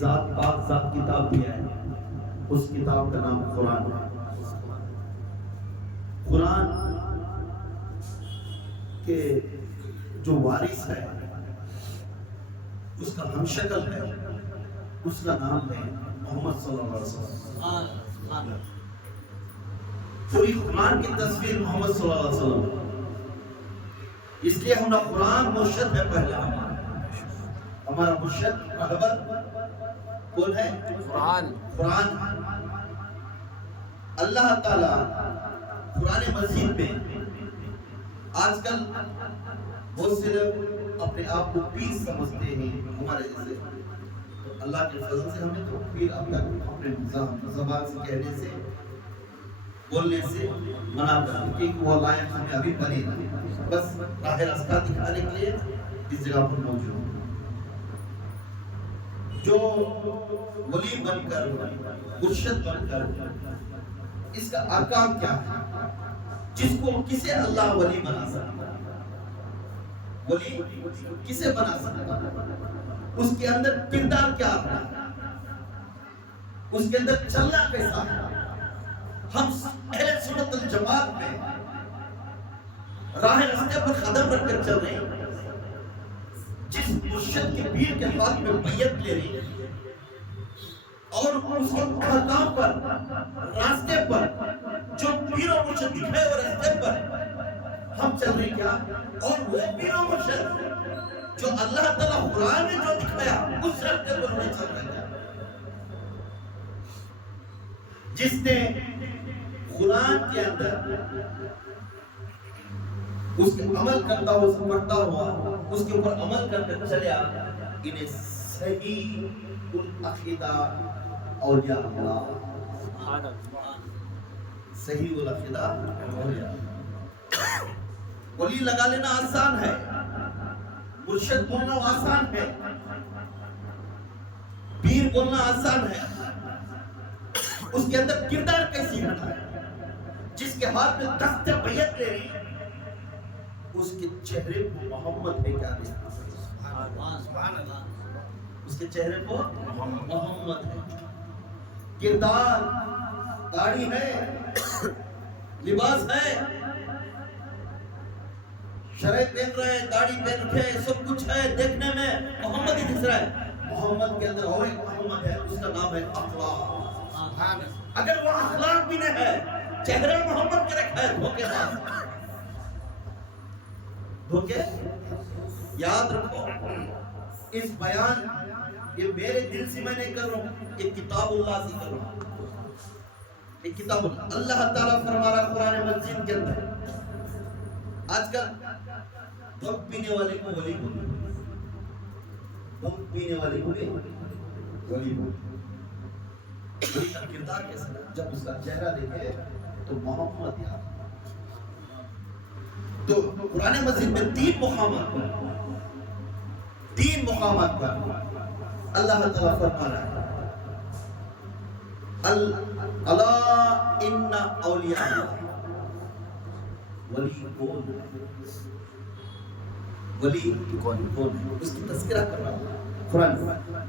ذات پاک ذات کتاب دیا ہے، اس کتاب کا نام قرآن ہے۔ قرآن کے جو وارث ہے، اس کا ہم شکل ہے، اس کا نام ہے محمد صلی اللہ علیہ وسلم۔ پوری قرآن کی تصویر محمد صلی اللہ علیہ وسلم، اس لیے ہمارا قرآن مرشد ہے۔ پہلا ہمارا مرشد رہبر کون ہے؟ قرآن۔ اللہ تعالیٰ قرآن مجید میں آج کل بہت سے لوگ اپنے آپ کو پیر سمجھتے ہیں ہمارے جیسے، تو اللہ کے فضل سے ہمیں تو پیر اب تک اپنے زبان سے کہنے سے بولنے سے منع کرتے، کیونکہ وہ لائق ہمیں ابھی بنے گا، بس راہ راستہ دکھانے کے لیے اس جگہ پر موجود ہے۔ جو ولی بن کر مرشد بن کر اس کا ارکان کیا ہے، جس کو کسے اللہ ولی بنا سکتا ہے، ولی کسے بنا سکتا ہے، اس کے اندر کردار کیا ہے، اس کے اندر چلنا کیسا ہے۔ ہم اہل سنت الجماعت میں راہ راستے پر قدم رکھ کر چل رہے ہیں، جس مرشد کے پیر کے ہاتھ میں بیعت لے رہے ہیں، اور اس کے احکام پر راستے پر جو پیر و مرشد دکھائے ہوئے راستے پر ہم چل رہے کیا، اور وہ پیر و مرشد جو اللہ تعالیٰ قرآن نے جو دکھایا اس راستے پر ہمیں چل رہے ہیں۔ جس نے قرآن کے اندر اس کے عمل کرتا ہوا، اس کو پڑھتا ہوا، اس کے اوپر عمل کرتے چلے آ، انہیں صحیح العقیدہ اولیاء اللہ، صحیح العقیدہ اولیاء اللہ۔ ولی لگا لینا آسان ہے، مرشد بولنا آسان ہے، پیر بولنا آسان ہے، اس کے اندر کردار کیسی ہوتا ہے۔ جس کے ہاتھ میں دست بیعت لے رہی ہے، اس کے چہرے کو محمد ہے کیا نہیں، اس کے چہرے کو محمد ہے، کردار، داڑھی ہے، لباس ہے، شرع پہن رہے، داڑھی پہن رکھے، سب کچھ ہے، دیکھنے میں محمد ہی دکھ رہا ہے۔ محمد کے اندر اور ایک محمد ہے، اس کا نام ہے اخلاق۔ اگر وہ اخلاق بھی نہیں ہے، چہرہ محمد کے رکھا ہے، دھوکے باز، دھوکے۔ یاد رکھو اس بیان یہ میرے دل سے میں نہیں کر رہا ہوں، یہ کتاب اللہ سے کر رہا ہوں، یہ کتاب اللہ تعالیٰ فرما رہا قرآن مجید کے اندر۔ آج کل دم پینے والے کو ولی بولتے، دم پینے والے کو ولی بولتے۔ ولی کا کردار کیسا ہے؟ جب اس کا چہرہ دیکھے تو محمد یاد۔ تو قرآن مجید میں تین مقامات پر اللہ تعالیٰ فرما رہا ہے، الا ان اولیاء اللہ، ولی کون ہے، ولی کون ہے، اس کی تذکرہ کر رہا ہے قرآن۔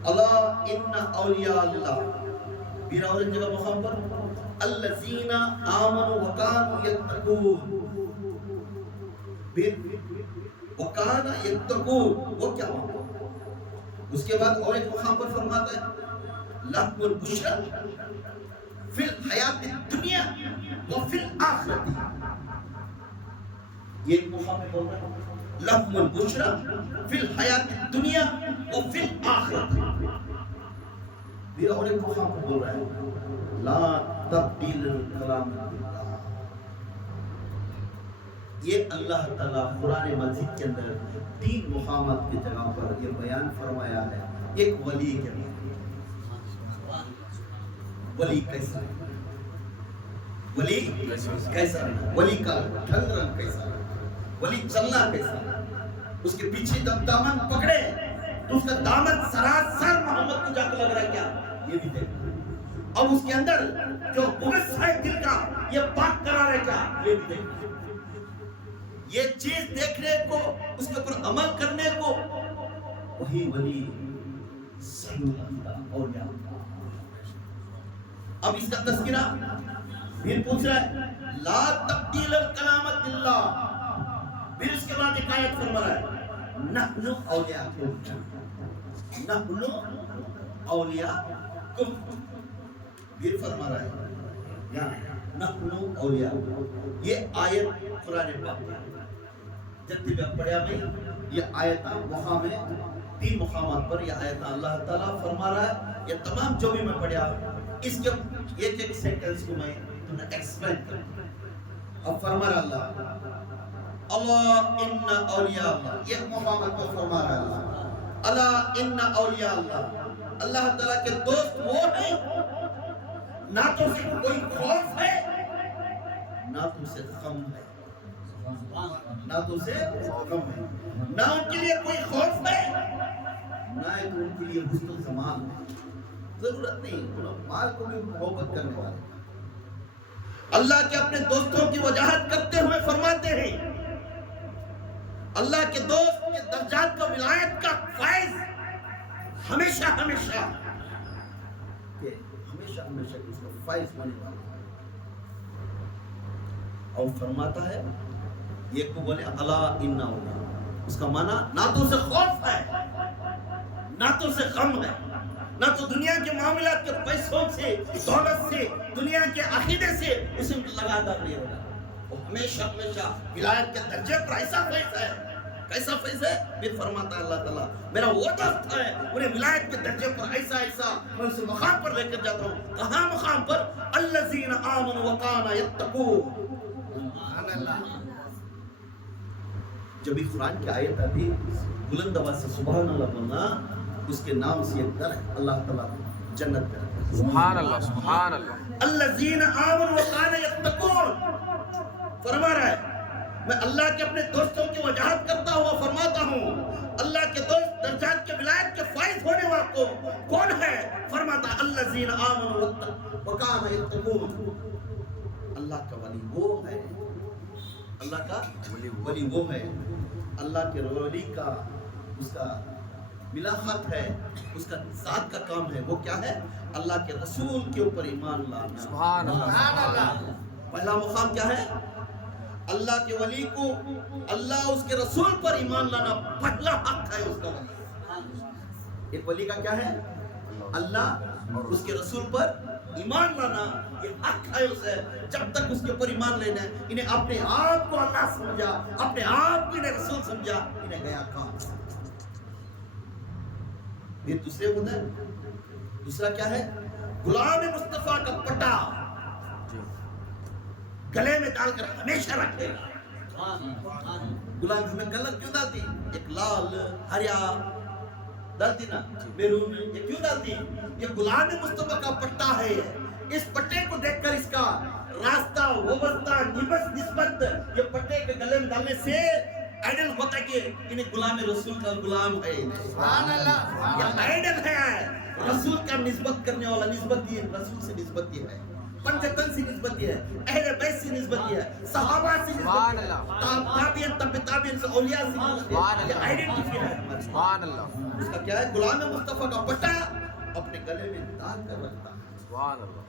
الا ان اولیاء اللہ، پھر اور ایک جگہ مقام پر الذین آمنوا وکانوا یتقون، پھر وکانا یتقون، وہ کیا ہوا؟ اس کے بعد اور ایک مقام پر فرماتا ہے لہم البشری فی الحیات الدنیا وفی الآخرت، یہ ایک مقام پر بول رہا ہے لہم البشری فی الحیات الدنیا وفی الآخرت، پھر اور ایک مقام پر بول رہا ہے لا تبدیل کلام اللہ۔ یہ اللہ تعالیٰ قرآن مجید کے اندر تین مقامات کی جگہ پر یہ بیان فرمایا ہے، ایک ولی کے بارے میں۔ ولی کیسا ہے، ولی کیسا ہے، ولی کا ڈھنگ رنگ کیسا ہے، ولی چلنا کیسا ہے، اس کے پیچھے جب دامن پکڑے تو اس کا دامن سراسر محمد کو جا کے لگ رہا ہے کیا، یہ بھی دیکھ۔ اب اس کے اندر جو بغض ہے دل کا، یہ پاک قرار ہے کیا، یہ بھی دیکھ۔ یہ چیز دیکھنے کو، اس کے اوپر عمل کرنے کو، وہی ولی اولیاء. اب اس کا تذکرہ پھر پوچھ رہا ہے لا تبدیل کلامت اللہ. پھر اس کے بعد ایک آیت فرما رہا ہے نحن اولیاءکم، نحن اولیاءکم. پھر فرما رہا ہے یہاں نحن اولیاءکم. یہ آیت قرآن پاک جب بھی پڑھا میں یہ آیت وہاں میں 3 مقامات پر یہ آیت اللہ تعالیٰ فرما رہا ہے. یہ تمام جو بھی میں پڑھا اس کے ایک ایک سینٹنس کو میں تمہیں ایکسپلین کروں. اب فرما رہا اللہ اللہ ان اولیاء اللہ، ایک مقامات پر فرما رہا اللہ اللہ ان اولیاء اللہ، اللہ تعالیٰ کے دوست وہ ہیں نہ تو سے کوئی خوف ہے نہ تو سے غم ہے، نہ تو سے غم ہے، نہ ان کے لیے کوئی خوف ہے نہ ان کے لیے حسن و زمان ہے. ضرورت نہیں مال کو بھی محبت کرنے والے. اللہ کے اپنے دوستوں کی وجاہت کرتے ہوئے فرماتے ہیں اللہ کے دوست کے درجات کا ولایت کا فائز ہمیشہ ہمیشہ کہ ہمیشہ ہمیشہ اس کا فائز ہونے والا ہے. اور فرماتا ہے یہ کو بولے الا ان اولیاء، اس کا معنی نہ تو اسے خوف ہے نہ تو اسے غم ہے، نہ تو دنیا کے معاملات کے پیسوں سے دولت سے دنیا کے عقیدے سے اسے لگاتار نہیں ہوگا. وہ ہمیشہ ہمیشہ ولایت کے درجے پر ایسا فیض ہے. کیسا فیض ہے؟ پھر فرماتا ہے اللہ تعالیٰ میرا وہ دوست ہے انہیں ولایت کے درجے پر ایسا ایسا میں اسے مقام پر لے کر جاتا ہوں. کہاں مقام پر؟ الذین آمنوا وکانوا یتقون. جب بھی قرآن کی آیت آتی بلند آواز سے سبحان اللہ بولنا، اس کے نام سے ایک درخت اللہ تعالیٰ جنت میں رکھتا ہے. سبحان اللہ سبحان اللہ. الذین آمنوا وکانوا یتقون فرما رہا ہے میں اللہ کے اپنے دوستوں کی وجاہت کرتا ہوا فرماتا ہوں اللہ کے دوست درجات کے ولایت کے فائز ہونے والا کو کون ہے؟ فرماتا الذین آمنوا وکانوا یتقون. اللہ کا ولی وہ ہے، اللہ کا ولی وہ ہے، اللہ کے ولی کا اس کا ملاقات ہے، اس کا ذات کا کام ہے. وہ کیا ہے؟ اللہ کے رسول کے اوپر ایمان لانا. سبحان اللہ. پہلا مقام کیا ہے؟ اللہ کے ولی کو اللہ اس کے رسول پر ایمان لانا پہلا حق ہے اس کا ولی. ایک ولی کا کیا ہے؟ اللہ اس کے رسول پر ایمان لانا یہ حق ہے اسے. جب تک اس کے اوپر ایمان لینا ہے انہیں اپنے آپ کو اللہ سمجھا، اپنے آپ کو انہیں رسول سمجھا، انہیں گیا کام. یہ دوسرے ہوتا ہے. دوسرا کیا ہے؟ غلام مصطفیٰ کا پٹا گلے میں ڈال کر ہمیشہ رکھے گا. غلام ہمیں کلر کیوں ڈالتی؟ ایک لال ہریا ڈالتی نا، میرون یہ کیوں ڈالتی؟ یہ غلام مصطفیٰ کا پٹا ہے. اس پٹے کو دیکھ کر اس کا راستہ وابستہ نسبت یہ پٹے کے گلے میں ڈالنے سے آئیڈل ہوتا ہے کہ انہیں غلام رسول کا غلام ہے. سبحان اللہ. یہ آئیڈل ہے رسول کا نسبت کرنے والا. نسبت یہ رسول سے نسبت یہ ہے، پنجتن سے نسبت یہ ہے، اہل بیت سے نسبت یہ ہے، صحابہ سے نسبت یہ ہے، تابعین تابعین سے اولیاء سے نسبت یہ ہے. یہ آئیڈنٹی ہے. سبحان اللہ. اس کا کیا ہے؟ غلام مصطفیٰ کا پٹا اپنے گلے میں ڈال کر رکھتا ہے. سبحان اللہ.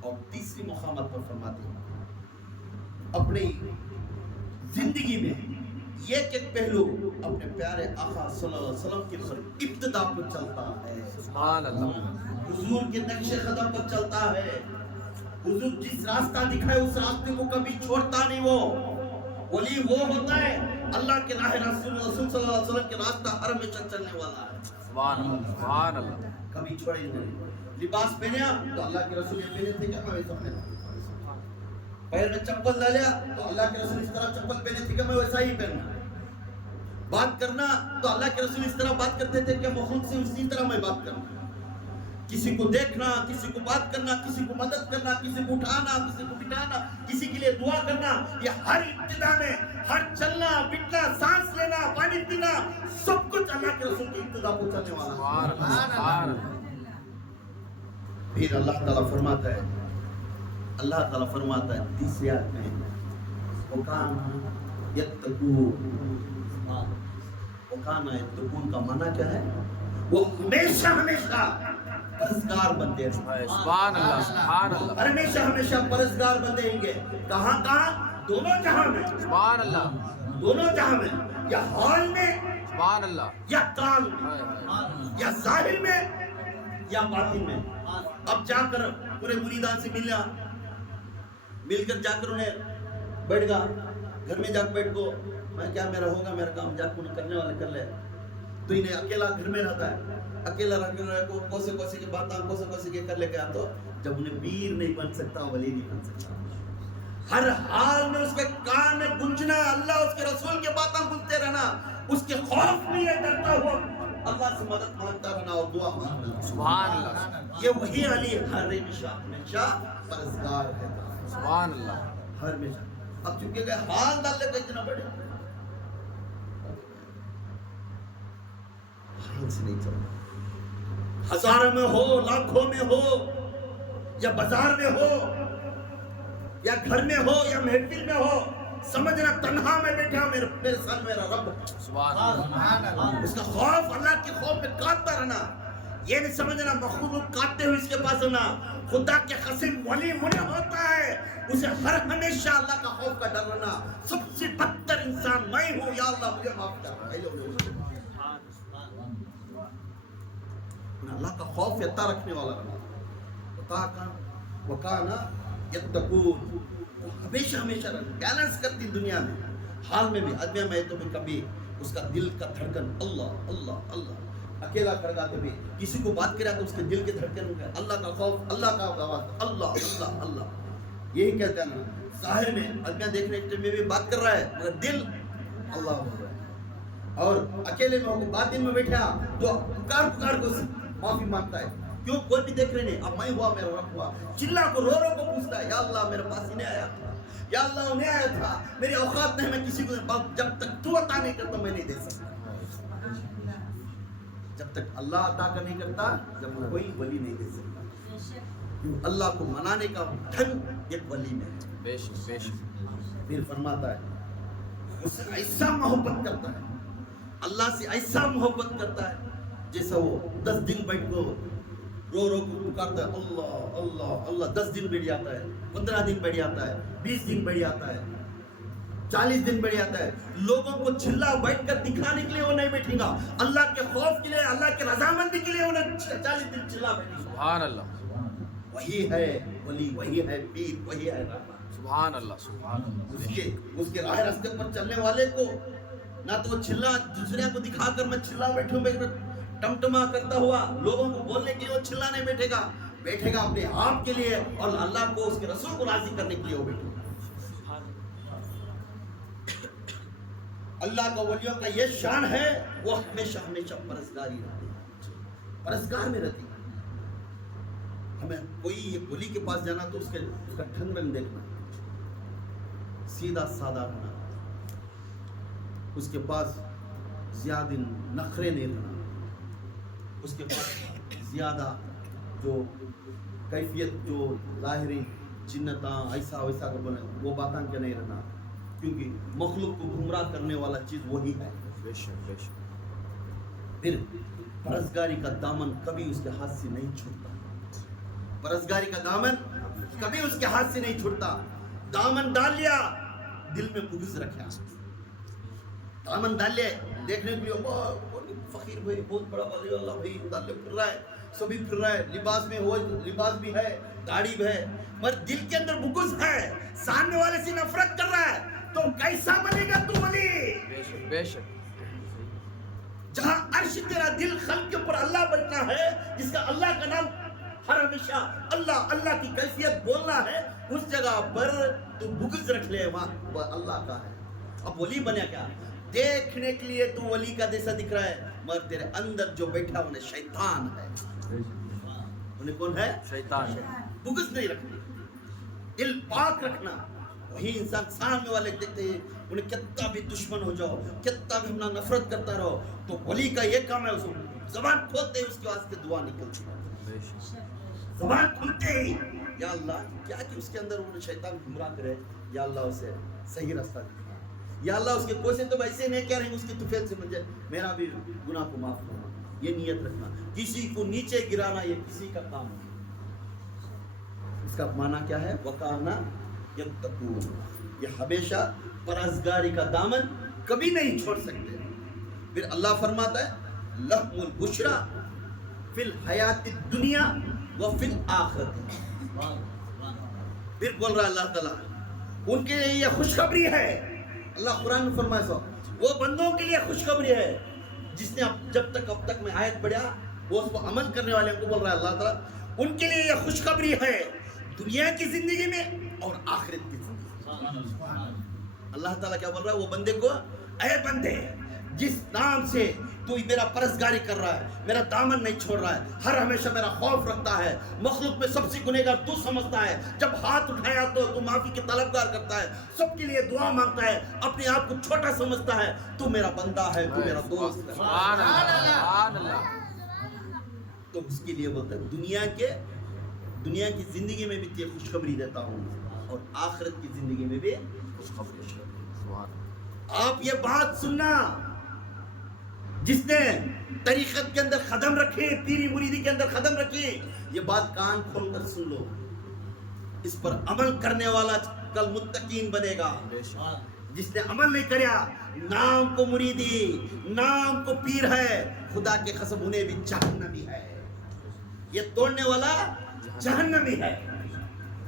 اور تیسری مقامات پر فرماتے ہیں اپنی زندگی میں ایک ایک پہلو اپنے پیارے آقا صلی اللہ علیہ وسلم کے پر ابتدا پر چلتا ہے. سبحان اللہ. حضور کے نقش قدم پر چلتا ہے. حضور جس راستہ دکھائے اس راستے کو کبھی چھوڑتا نہیں. وہ ولی وہ ہوتا ہے اللہ کے راہ رسول صلی اللہ علیہ وسلم کے راستہ ہمیشہ چلنے والا ہے. سبحان اللہ. سبحان اللہ. کبھی چھوڑے نہیں. لباس پہنیا تو اللہ کے رسول یہ پہنے تھے کیا میں ویسا پہنا. پیر میں چپل ڈالیا تو اللہ کے رسول اس طرح چپل پہنے تھے کہ میں ویسا ہی پہننا. بات کرنا تو اللہ کے رسول اس طرح بات کرتے تھے کہ مخلوق سے اسی طرح میں بات کرنا. کسی کو دیکھنا، کسی کو بات کرنا، کسی کو مدد کرنا، کسی کو اٹھانا، کسی کو بٹھانا، کسی کے لیے دعا کرنا، یہ ہر ابتدا میں ہر چلنا پھرنا سانس لینا پانی پینا سب کچھ اللہ کے رسول کی ابتدا کو چلنے والا. سبحان اللہ. پھر اللہ تعالیٰ فرماتا ہے تیسری آیت میں وَكَانَ يَتَّقُونَ کا معنی کیا ہے؟ وہ ہمیشہ ہمیشہ پرہیزگار بندے رہیں گے، سبحان اللہ سبحان اللہ ہمیشہ ہمیشہ پرہیزگار بندے رہیں گے. کہاں کہاں؟ دونوں جہاں میں، سبحان اللہ دونوں جہاں میں، یا حال میں سبحان اللہ یا کال میں، یا ظاہر میں یا باطن میں. اب جا کر پورے مریدان سے مل کر جا کر انہیں بیٹھ گا گھر میں جا کر بیٹھ کو میں کیا میرا ہوگا میرا کام جا کر کرنے والے کر لے. تو انہیں اکیلا گھر میں رہتا ہے، اکیلا رہ کر کوسے کی باتاں کوسے کے کر لے گیا. تو جب انہیں پیر نہیں بن سکتا ولی نہیں بن سکتا. ہر حال میں اس کے کان میں گونجنا اللہ اس کے رسول کے باتاں گونجتے رہنا، اس کے خوف میں یہ ڈرتا ہوا اللہ سے مدد مانگتا رہنا اور دعا مانگنا. سبحان اللہ یہ وہی علی ہر ہمیشہ پرہیزگار ہے سبحان اللہ ہر ہمیشہ. اب چونکہ کہ حال ڈال لے اتنا بڑے حال سے نہیں چلتا. ہزاروں میں ہو، لاکھوں میں ہو، یا بازار میں ہو، یا گھر میں ہو، یا محفل میں ہو، سمجھنا تنہا میں بیٹھا میرے ساتھ میرا رب سبحان اللہ اس کا خوف اللہ کے خوف میں کاٹتا رہنا. یہ نہیں سمجھنا مخلوق کاٹتے ہوئے اس کے پاس ہونا. خدا کے قسم ولی منع ہوتا ہے اسے ہر ہمیشہ اللہ کا خوف کا ڈر رہنا. سب سے بدتر انسان میں ہوں، یا اللہ مجھے معاف کر. اللہ کا خوف یتا رکھنے والا رہنا. وکانا یتقون، ہمیشہ ہمیشہ بیلنس کرتی دنیا میں حال میں بھی آدمی میں تو بھی کبھی اس کا دل کا دھڑکن اللہ اللہ اللہ اکیلا کر گا. کبھی کسی کو بات کرا تو اس کے دل کے دھڑکن میں اللہ کا خوف، اللہ کا آواز اللہ اللہ اللہ. یہی کہتے ہیں نا ظاہر میں آدمی دیکھنے کے میں بھی بات کر رہا ہے مگر دل اللہ ہو رہا ہے. اور اکیلے میں ہو باطن میں بیٹھا تو پکار کو معافی مانگتا ہے. کیوں؟ کوئی بھی دیکھ رہے نہیں. اب میں ہوا میرا رب ہوا، چلا کو رو کو پوچھتا ہے یا اللہ میرے پاس انہیں آیا تھا، یا اللہ انہیں آیا تھا، میری اوقات نہیں، میں کسی کو جب تک تو عطا نہیں کرتا میں نہیں دے سکتا. جب تک اللہ عطا کا نہیں کرتا جب کوئی ولی نہیں دے سکتا. کیوں؟ اللہ کو منانے کا ڈھنگ ایک ولی میں ہے. بے شک بے شک. پھر فرماتا ہے اس سے ایسا محبت کرتا ہے، اللہ سے ایسا محبت کرتا ہے جیسا وہ 10 دن بیٹھ کو رو کو پکارتا ہے اللہ اللہ اللہ. 10 دن بیٹھ جاتا ہے، 15 دن بیٹھ جاتا ہے، 20 دن بیٹھ جاتا ہے، 40 دن بیٹھ جاتا ہے. لوگوں کو چلا بیٹھ کر دکھانے کے لیے وہ نہیں بیٹھے گا، اللہ کے خوف کے لیے، اللہ کے رضامندی کے لیے انہیں 40 دن چلا بیٹھے گا. سبحان اللہ وہی ہے ولی، وہی ہے پیر، وہی ہے رب. سبحان اللہ سبحان اللہ. اس کے راہ راستے پر چلنے والے کو نہ تو وہ چلا دوسرے کو دکھا کر میں چلا بیٹھوں ٹمٹما کرتا ہوا لوگوں کو بولنے کے لیے وہ چلا نہیں بیٹھے گا، بیٹھے گا اپنے آپ کے لیے اور اللہ کو اس کے رسول کو راضی کرنے کے لیے وہ بیٹھے گا. اللہ کا ولیوں کا یہ شان ہے وہ ہمیشہ ہمیشہ پرہیزگاری رہتی ہے، پرہیزگار میں رہتی ہے. ہمیں کوئی ولی کے پاس جانا تو اس کا ڈھنگ رنگ دیکھنا، سیدھا سادہ رہنا، اس کے پاس زیادہ نخرے نہیں رہنا، اس کے پاس زیادہ جو کیفیت جو ظاہری جنتاں ایسا ویسا کا بنے وہ باتاں کے نہیں رہنا. کیونکہ مخلوق کو گمراہ کرنے والا چیز وہی ہے. بے شک بے شک. پھر پرہیزگاری کا دامن کبھی اس کے ہاتھ سے نہیں چھوٹتا. پرہیزگاری کا دامن کبھی اس کے ہاتھ سے نہیں چھوٹتا. دامن ڈال لیا دل میں بغض رکھا، دامن ڈال لیا دیکھنے کے لیے فقیر بھائی بہت بڑا ولی اللہ بھائی ڈالے پھر رہا ہے، سبھی پھر رہا ہے، لباس میں ہو لباس بھی ہے، داڑھی بھی ہے، مگر دل کے اندر بغض ہے، سامنے والے سے نفرت کر رہا ہے، تو کیسا بنے گا تو ولی؟ بے شک بے شک. جہاں عرش تیرا دل خلق کے اوپر اللہ بننا ہے، جس کا اللہ کا نام ہر ہمیشہ اللہ اللہ کی کیفیت بولنا ہے، اس جگہ پر تو بغض رکھ لے وہاں اللہ کا ہے. اب ولی بنیا کیا؟ دیکھنے کے لیے تو ولی کا جیسا دکھ رہا ہے مگر تیرے اندر جو بیٹھا انہیں شیطان ہے. انہیں کون ہے؟ شیطان. بغض نہیں رکھنا، دل پاک رکھنا. وہی انسان سامنے والے دیکھتے ہیں انہیں کتنا بھی دشمن ہو جاؤ، کتنا بھی اپنا نفرت کرتا رہو، تو ولی کا یہ کام ہے اس کو زبان کھولتے ہی اس کے واسطے دعا نکلتی ہے. زبان کھلتے ہی یا اللہ کیا کہ اس کے اندر انہیں شیطان گمراہ کرے، یا اللہ اسے صحیح راستہ دکھا، یا اللہ اس کے کوشش تو ایسے نہیں کہہ رہے ہیں اس کی طفیل سے مجھے میرا بھی گناہ کو معاف کرنا. یہ نیت رکھنا. کسی کو نیچے گرانا یہ کسی کا کام نہیں. اس کا معنی کیا ہے؟ وَقَانَ يَتَّقُونَ، یہ ہمیشہ پرہیزگاری کا دامن کبھی نہیں چھوڑ سکتے. پھر اللہ فرماتا ہے لَهُمُ الْبُشْرَى فِي الْحَيَاةِ الدُّنْيَا وَفِي الْآخِرَةِ. پھر بول رہا اللہ تعالیٰ ان کے لیے یہ خوشخبری ہے. اللہ قرآن میں فرمایا سو وہ بندوں کے لیے خوشخبری ہے جس نے جب تک میں آیت پڑھا وہ اس کو عمل کرنے والے کو بول رہا ہے اللہ تعالیٰ ان کے لیے یہ خوشخبری ہے دنیا کی زندگی میں اور آخرت کی زندگی. اللہ تعالیٰ کیا بول رہا ہے وہ بندے کو، اے بندے جس نام سے تو میرا پرہیزگاری کر رہا ہے، میرا دامن نہیں چھوڑ رہا ہے، ہر ہمیشہ میرا خوف رکھتا ہے، مخلوق میں سب سے گنہگار تو سمجھتا ہے، جب ہاتھ اٹھایا تو معافی کی طلبگار کرتا ہے، سب کے لیے دعا مانگتا ہے، اپنے آپ کو چھوٹا سمجھتا ہے، تو میرا بندہ ہے، تو میرا دوست ہے. سبحان اللہ سبحان اللہ. تو اس کے لیے بولتا ہے دنیا کی زندگی میں بھی تجھے خوشخبری دیتا ہوں اور آخرت کی زندگی میں بھی خوشخبری. سبحان آپ یہ بات سننا، جس نے طریقت کے اندر قدم رکھے، پیری مریدی کے اندر قدم رکھے، یہ بات کان کھول کر سن لو. اس پر عمل کرنے والا کل متقین بنے گا. جس نے عمل نہیں کریا، نام کو مریدی، نام کو پیر ہے، خدا کے قسم انہیں بھی جہنمی ہے. یہ توڑنے والا جہنمی ہے،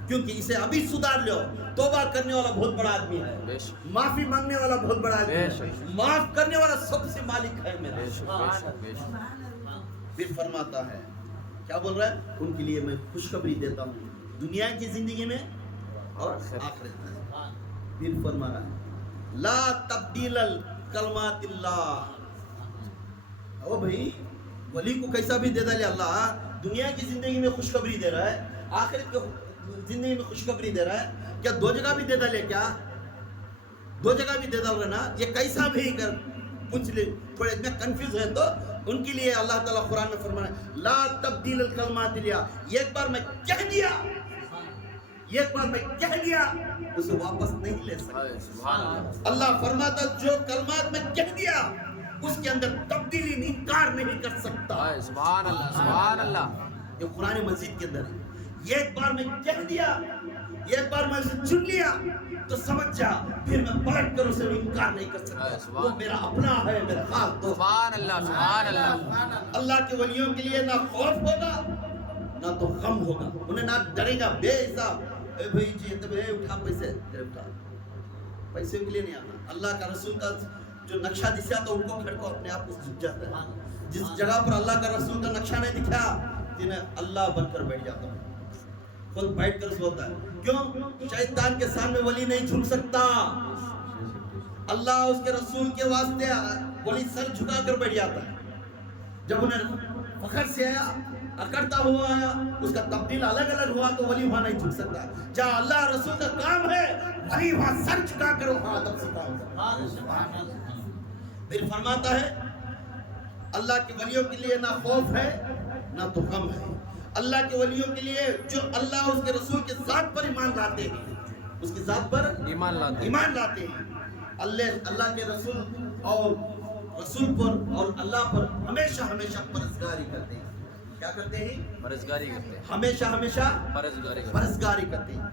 کیونکہ اسے ابھی سدھار لو. توبہ کرنے والا بہت بڑا آدمی ہے، معافی مانگنے والا بہت بڑا آدمی ہے، معاف کرنے والا سب سے مالک ہے میرا. پھر فرماتا ہے کیا بول رہا ہے؟ ان کے لیے میں خوشخبری دیتا ہوں دنیا کی زندگی میں اور آخرت میں. پھر فرما رہا ہے لا تبدیل کلمات اللہ. او بھائی ولی کو کیسا بھی دے ڈالے اللہ، دنیا کی زندگی میں خوشخبری دے رہا ہے، آخرت کی زندگی میں خوشخبری دے رہا ہے. کیا دو جگہ بھی دے ڈالے؟ کیا دو جگہ بھی دے ڈال رہے نا؟ یہ کیسا بھی کر پوچھ لے، تھوڑے میں کنفیوز ہے تو ان کے لیے اللہ تعالیٰ قرآن میں فرمانا ہے لا تبدیل الکلمات اللہ. ایک بار میں کہہ دیا، ایک بار میں کہہ دیا اسے واپس نہیں لے سکتا. سبحان اللہ. اللہ فرماتا جو کلمات میں کہہ دیا اس کے اندر تبدیلی انکار نہیں کر سکتا. سبحان اللہ سبحان اللہ. یہ قرآن مجید کے اندر ہے. ایک بار میں کہہ دیا، ایک بار میں اسے چن لیا تو سمجھ جا پھر میں پلٹ کر اسے انکار نہیں کر سکتا. وہ میرا اپنا ہے، میرا خاص دوست. سبحان اللہ سبحان اللہ. اللہ کے ولیوں کے لیے نہ خوف ہوگا نہ تو غم ہوگا، انہیں نہ ڈرے گا بے حساب. اے بھائی جی اٹھا پیسے، اٹھا پیسے کے لیے نہیں آنا. اللہ کا رسول کا جو نقشہ دکھا تو ان کو کھڑ کو اپنے آپ کو جھک جاتا ہے. جس جگہ پر اللہ کا رسول کا نقشہ نہیں دکھا جنہیں اللہ بن کر بیٹھ جاتا ہوں، خود بیٹھ کر سوتا ہے. کیوں؟ شیطان کے سامنے ولی نہیں جھک سکتا. اللہ اس کے رسول کے واسطے ولی سر جھکا کر بیٹھ جاتا ہے. جب انہیں فخر سے آیا، اکڑتا ہوا آیا، اس کا تبدیل الگ الگ ہوا تو ولی وہاں نہیں جھک سکتا. جہاں اللہ رسول کا کام ہے ولی وہاں سر جھکا کر وہاں ادب سکھا ہوگا. پھر فرماتا ہے اللہ کے ولیوں کے لیے نہ خوف ہے نہ تو غم ہے. اللہ کے ولیوں کے لیے جو اللہ اس کے رسول کے ذات پر ایمان لاتے ہیں، اس کی ذات پر ایمان لاتے ہیں. اللہ کے رسول اور رسول پر اور اللہ پر ہمیشہ پرہیزگاری کرتے ہیں. کیا کرتے ہیں؟ پرہیزگاری کرتے ہیں. ہمیشہ پرہیزگاری کرتے ہیں.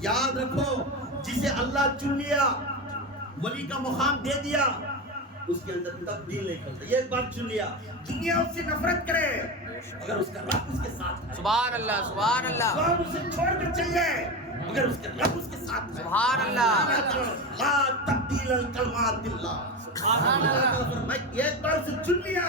یاد رکھو جسے اللہ چن لیا، ولی کا مقام دے دیا، اس کے اندر تبدیل نہیں کرتا. ایک بار چن لیا، دنیا اس سے نفرت کرے اگر اس کا رب اس کے ساتھ ہے. سبحان اللہ سبحان اللہ. قوم اسے چھوڑ کر چل جائے اگر اس کے رب اس کے ساتھ ہے. سبحان اللہ. لا تبدیل الکلمات اللہ. سبحان اللہ. میں ایک بار سے چن لیا،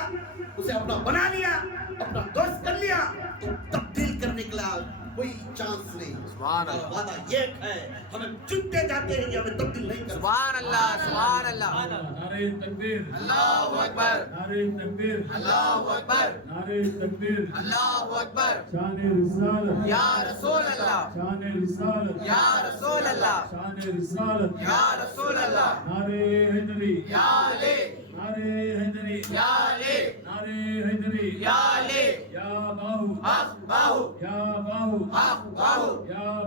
اسے اپنا بنا لیا، اپنا دوست کر لیا، تو تبدیل کرنے کے لیے کوئی چانس نہیں. سبحان اللہ. وعدہ ایک ہے، ہمیں چنتے جاتے ہیں، ہمیں تبدیل نہیں کرتے. سبحان اللہ سبحان اللہ. نعرہ تکبیر، اللہ اکبر نعرہ تکبیر، اللہ اکبر نعرہ تکبیر. اللہ اکبر. شان رسالت یا رسول اللہ شان رسالت یا رسول اللہ شان رسالت یا رسول اللہ. نعرہ حیدری یا علی نعرہ حیدری یا علی نعرہ حیدری یا علی. یا باہو حق باہو یا باہو حق باہو یا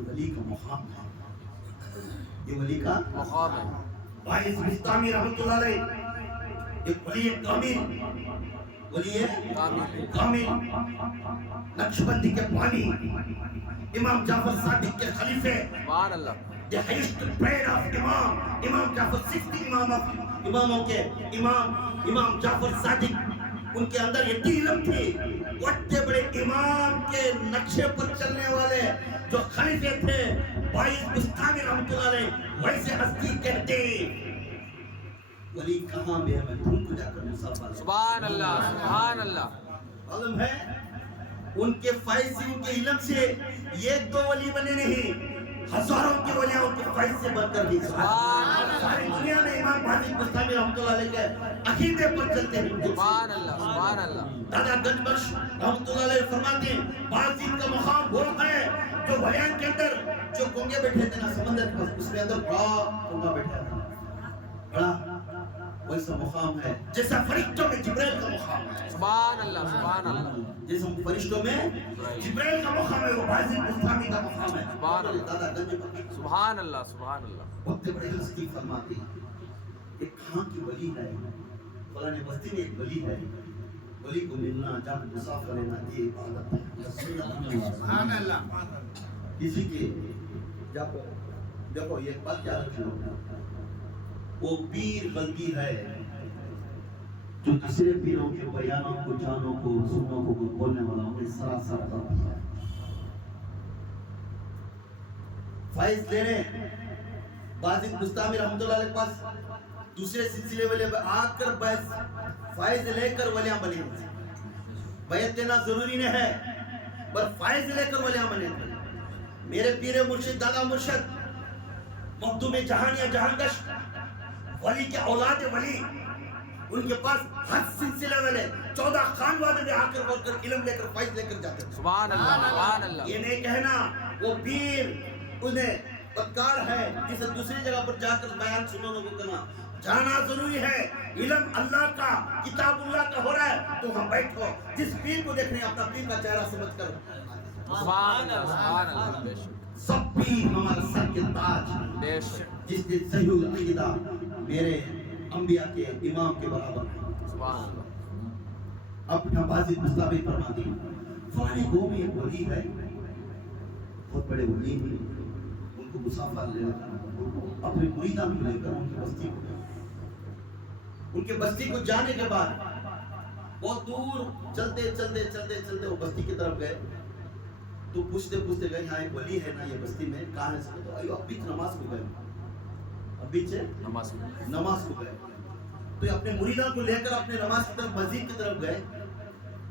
یہ ولی کا مقام ہے، یہ ولی کا مقام ہے. باعث بستامی رحمت اللہ علیہ ایک ولی کامل، ولی کامل، نقشبندی کے بانی، امام جعفر صادق کے خلیفے، سبحان اللہ. the highest grade of امام جعفر 60 اماموں کے امام جعفر صادق، ان کے اندر یہ علم تھی. بڑے بڑے امام کے نقشے پر چلنے والے جو خلیفے تھے باعث بستامی رحمت اللہ علیہ ویسے ہستی کہتے ولی کہاں بھی ہے، میں تم کو جا کر مصافحہ سبحان اللہ. سبحان اللہ. معلوم ہے ان کے فائز سے، ان کے علم سے یہ دو ولی بنے نہیں، ہزاروں کے ولیاں ان کے فائز سے بڑھ کر بھی ساری دنیا میں امام باقر بستامی رحمت اللہ علیہ کے عقیدے پر چلتے ہیں. سبحان اللہ. سبحان اللہ. دادا گنج بخش رحمت اللہ علیہ فرماتے ہیں باقر کا مقام وہ ہے جو ولیان کے اندر جو گونگے بیٹھے تھے نا سمندر پر، اس کے اندر بڑا گونگا بیٹھا تھا، بڑا ویسا مقام ہے جیسا فرشتوں میں جبرائیل کا مقام ہے. سبحان اللہ. سبحان اللہ. جیسا فرشتوں میں جبرائیل کا مقام ہے، وہ باقر بستامی کا مقام ہے. سبحان اللہ. دادا گنج بخش سبحان اللہ. سبحان اللہ. بہت بڑے ہستی فرماتے ہیں ایک کہاں کی ولی ہے، فلاں بستی میں ایک ولی ہے، ولی کو ملنا، جا کر مصافحہ لینا یہ عبادت ہے. سبحان اللہ. کسی کے جب دیکھو یہ بات یاد رکھنا، وہ پیر غلطی ہے جو دوسرے پیروں کے بیانوں کو، جانوں کو، سنوں کو بولنے والا انہیں سراسر غلطی ہے. فائز لینے باقر بستامی رحمت اللہ علیہ پاس دوسرے سلسلے والے آ کر بس فائز لے کر ولیاں بنے. بیعت لینا ضروری نہیں ہے پر فائز لے کر ولیاں بنے. میرے پیر مرشد دادا مرشد مخدوم جہان یا جہانگش ولی کے اولاد ولی، ان کے پاس ہر سلسلے والے 14 خان والے بھی آ کر بول کر علم لے کر فائز لے کر جاتے ہیں. سبحان اللہ. سبحان اللہ. یہ نہیں کہنا وہ پیر انہیں بدکار ہے جسے دوسری جگہ پر جا کر بیان سننے کو کرنا. جانا ضروری ہے، علم اللہ کا، کتاب اللہ کا ہو رہا ہے تو ہم بیٹھو، جس پیر کو دیکھنے اپنا پیر کا چہرہ سمجھ کر. سبحان اللہ. سبحان اللہ. بے شک. سب پیر ہمارا سر کے تاج، بے شک. جس نے صحیح العقیدہ میرے انبیاء کے امام کے برابر ہے. سبحان اللہ. اپنا باقر بستامی فرماتی فلانی گو میں ایک ولی ہے، بہت بڑے ولی ہیں، ان کو مصافحہ لے کر اپنے مریدان کو لے کر ان کی بستی کو، ان کے بستی کو جانے کے بعد بہت دور چلتے چلتے چلتے چلتے وہ بستی کی طرف گئے تو پوچھتے پوچھتے گئے یہاں ایک ولی ہے نا یہ بستی میں، کہاں ہے؟ تو ایو اب بیچ نماز کو گئے، اب بیچ نماز کو گئے تو یہ اپنے مریدان کو لے کر اپنے نماز کی طرف مسجد کی طرف گئے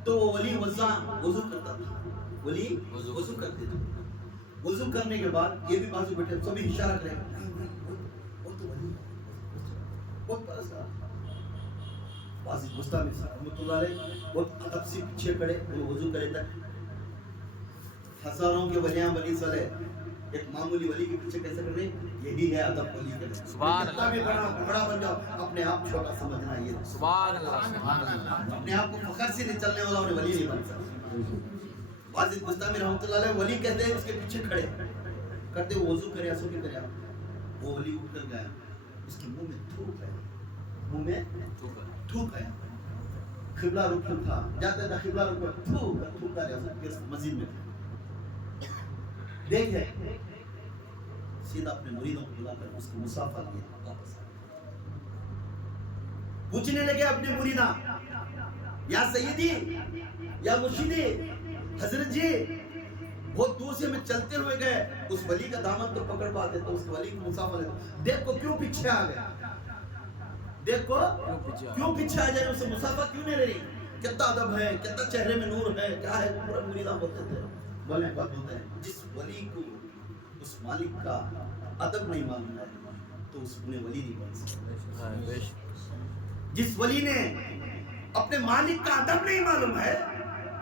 تو وہ ولی وضو کرتا تھا، ولی وضو کرتے تھے. وضو کرنے کے بعد یہ بھی بازو بیٹھے سبھی اشارہ کرے بہت پرسا باقر بستامی رحمت اللہ علیہ بہت ادب سے پیچھے کھڑے، وہ وضو کرے تک ہزاروں کے ولیاں بنی والے ایک معمولی ولی کے پیچھے کیسے کر رہے، یہی ہے ادب ولی کا. سبحان اللہ. بھی بڑا بن جاؤ، اپنے آپ چھوٹا سمجھنا یہ. سبحان اللہ. سبحان اللہ. اپنے آپ کو فخر سے نہیں چلنے والا انہیں ولی نہیں بن سکتا. باقر بستامی رحمت اللہ علیہ ولی کہتے ہیں اس کے پیچھے کھڑے کرتے وہ وضو کرے ایسو بھی کرے، وہ ولی اٹھ کر گیا، اس کے منہ میں تھوک ہے، منہ میں تھوک ہے، قبلہ رخ تھا، جاتا تھا قبلہ رخ پر تھوکا رہا مسجد میں. دیکھے سیدھا اپنے مریدوں کو بلا کر اس کی مصافحہ لیا، واپس پوچھنے لگے اپنے مریداں یا سیدی یا مرشدی حضرت جی بہت دور سے میں چلتے ہوئے گئے اس ولی کا دامن تو پکڑ پاتے تو اس ولی کو مصافحہ لیتے، دیکھو کیوں پیچھے آ گئے، دیکھو کیوں پیچھے آ جائے، اسے مصافحہ کیوں نہیں لے رہی، کتنا ادب ہے، کتنا چہرے میں نور ہے، کیا ہے. پورا مریداں بولتے تھے بولے بات ہوتا ہے جس ولی کو اس مالک کا ادب نہیں معلوم ہے تو اس نے ولی نہیں بن سکتا. جس ولی نے اپنے مالک کا ادب نہیں معلوم ہے